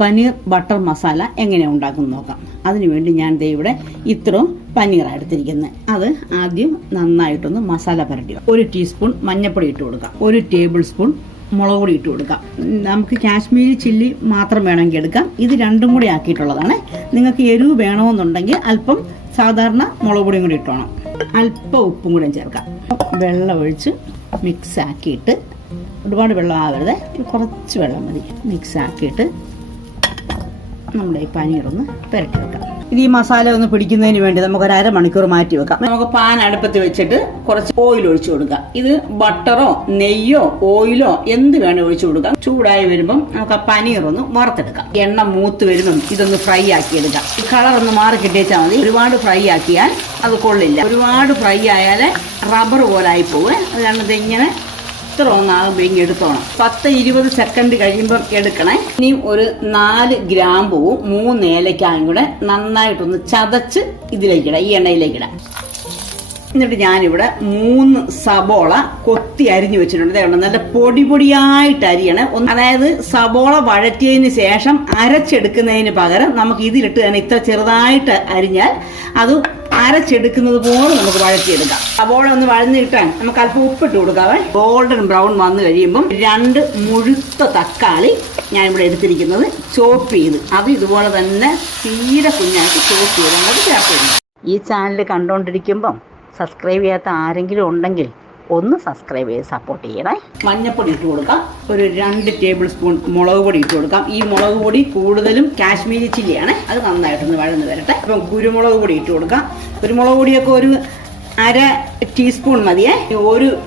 Paneer butter masala എങ്ങനെ ഉണ്ടാക്കുന്നത് നോക്കാം. അതിനുവേണ്ടി ഞാൻ ദേ ഇവിടെ ഇത്രയും പനീറാണ് എടുത്തിരിക്കുന്നത് അത് ആദ്യം നന്നായിട്ടൊന്ന് മസാല പുരട്ടി ഒരു ടീസ്പൂൺ മഞ്ഞൾപ്പൊടി ഇട്ട് കൊടുക്കാം. ഒരു ടേബിൾ സ്പൂൺ മുളക് പൊടി ഇട്ട് കൊടുക്കാം. നമുക്ക് കാശ്മീരി ചില്ലി മാത്രം വേണമെങ്കിൽ എടുക്കാം. ഇത് രണ്ടും കൂടി ആക്കിയിട്ടുള്ളതാണ്. നിങ്ങൾക്ക് എരിവ് വേണമെന്നുണ്ടെങ്കിൽ അല്പം സാധാരണ മുളക് പൊടിയും കൂടി ഇട്ടോണം അല്പം ഉപ്പും കൂടി ചേർക്കാം. വെള്ളം ഒഴിച്ച് മിക്സ് ആക്കിയിട്ട് ഒരുപാട് വെള്ളം ആവരുത്. കുറച്ച് വെള്ളം മതി. മിക്സ് ആക്കിയിട്ട് നമ്മുടെ ഈ പനീറൊന്ന് പുരട്ടി വെക്കാം. ഇത് ഈ മസാല ഒന്ന് പിടിക്കുന്നതിന് വേണ്ടി നമുക്ക് ഒരു അരമണിക്കൂർ മാറ്റി വെക്കാം. നമുക്ക് പാൻ അടുപ്പത്ത് വെച്ചിട്ട് കുറച്ച് ഓയിൽ ഒഴിച്ചു കൊടുക്കാം. ഇത് ബട്ടറോ നെയ്യോ ഓയിലോ എന്ത് വേണോ ഒഴിച്ചു കൊടുക്കാം. ചൂടായി വരുമ്പം നമുക്ക് ആ പനീർ ഒന്ന് വറുത്തെടുക്കാം. എണ്ണ മൂത്ത് വരുമ്പം ഇതൊന്ന് ഫ്രൈ ആക്കി എടുക്കാം ഈ കളർ ഒന്ന് മാറി കിട്ടിയാൽ മതി. ഒരുപാട് ഫ്രൈ ആക്കിയാൽ അത് കൊള്ളില്ല. ഒരുപാട് ഫ്രൈ ആയാൽ റബ്ബർ പോലായി പോവേ. അതുകൊണ്ട് ഇതിങ്ങനെ ഇത്ര ഒന്നാകുമ്പോൾ ഇങ്ങ് എടുത്തോണം? പത്ത് ഇരുപത് സെക്കൻഡ് കഴിയുമ്പം എടുക്കണേ. ഇനിയും ഒരു നാല് ഗ്രാമ്പൂവും മൂന്ന് ഏലക്കായും കൂടെ നന്നായിട്ടൊന്ന് ചതച്ച് ഇതിലേക്കിടാം ഈ എണ്ണയിലേക്കിടാം എന്നിട്ട് ഞാനിവിടെ മൂന്ന് സബോള കൊത്തി അരിഞ്ഞു വെച്ചിട്ടുണ്ട്. നല്ല പൊടി പൊടിയായിട്ട് അരിയണം. അതായത് സബോള വഴറ്റിയതിന് ശേഷം അരച്ചെടുക്കുന്നതിന് പകരം നമുക്ക് ഇതിലിട്ട് തന്നെ ഇത്ര ചെറുതായിട്ട് അരിഞ്ഞാൽ അത് അരച്ചെടുക്കുന്നത് പോലെ നമുക്ക് വഴറ്റിയെടുക്കാം. സബോള ഒന്ന് വഴന്ന് കിട്ടാൻ നമുക്ക് അല്പം ഉപ്പിട്ട് കൊടുക്കാവേ ഗോൾഡൻ ബ്രൗൺ വന്നു കഴിയുമ്പം രണ്ട് മുഴുത്ത തക്കാളി ഞാൻ ഇവിടെ എടുത്തിരിക്കുന്നത് ചോപ്പ് ചെയ്ത്. അത് ഇതുപോലെ തന്നെ തീരെ കുഞ്ഞാക്കി ചോപ്പ് ചെയ്ത് ചേർത്ത് ഈ ചാനൽ കണ്ടുകൊണ്ടിരിക്കുമ്പം സബ്സ്ക്രൈബ് ചെയ്യാത്ത ആരെങ്കിലും ഉണ്ടെങ്കിൽ ഒന്ന് സബ്സ്ക്രൈബ് ചെയ്ത് സപ്പോർട്ട് ചെയ്യണേ. മഞ്ഞപ്പൊടി ഇട്ട് കൊടുക്കാം. ഒരു രണ്ട് ടേബിൾ സ്പൂൺ മുളക് പൊടി ഇട്ട് കൊടുക്കാം. ഈ മുളക് പൊടി കൂടുതലും കാശ്മീരി ചില്ലിയാണ്. അത് നന്നായിട്ടൊന്ന് വഴന്ന് വരട്ടെ. അപ്പം കുരുമുളക് പൊടി ഇട്ട് കൊടുക്കാം. കുരുമുളക് പൊടിയൊക്കെ ഒരു അര ടീസ്പൂൺ മതിയേ. ഒരു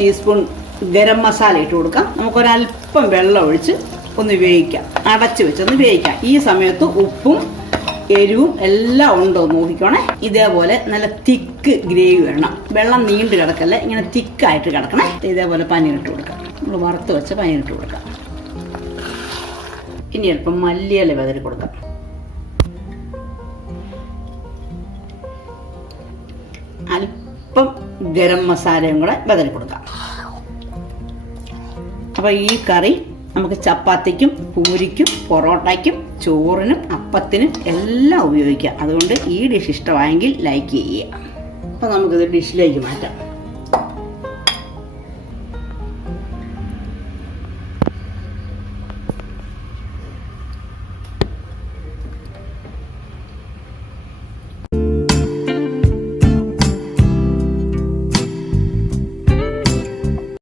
ടീസ്പൂൺ ഗരം മസാല ഇട്ട് കൊടുക്കാം. നമുക്കൊരല്പം വെള്ളം ഒഴിച്ച് ഒന്ന് വേവിക്കാം. അടച്ചു വെച്ചൊന്ന് വേവിക്കാം. ഈ സമയത്ത് ഉപ്പും എരിവും എല്ലാം ഉണ്ടോ നോക്കിക്കോണേ. ഇതേപോലെ നല്ല തിക്ക് ഗ്രേവി വേണം വെള്ളം നീണ്ടു കിടക്കല്ല ഇങ്ങനെ തിക്കായിട്ട് കിടക്കണേ. ഇതേപോലെ പനീരിട്ട് കൊടുക്കാം. നമ്മൾ വറുത്ത് വെച്ച പനീരിട്ട് കൊടുക്കാം. ഇനി അല്പം മല്ലിയില വെതറി കൊടുക്കാം. അല്പം ഗരം മസാലയും കൂടെ വെതറി കൊടുക്കാം. അപ്പോൾ ഈ കറി നമുക്ക് ചപ്പാത്തിക്കും പൂരിക്കും പൊറോട്ടയ്ക്കും ചോറിനും അപ്പത്തിനും എല്ലാം ഉപയോഗിക്കാം. അതുകൊണ്ട് ഈ ഡിഷ് ഇഷ്ടമായെങ്കിൽ ലൈക്ക് ചെയ്യുക. അപ്പോൾ നമുക്കിത് ഡിഷിലേക്ക് മാറ്റാം.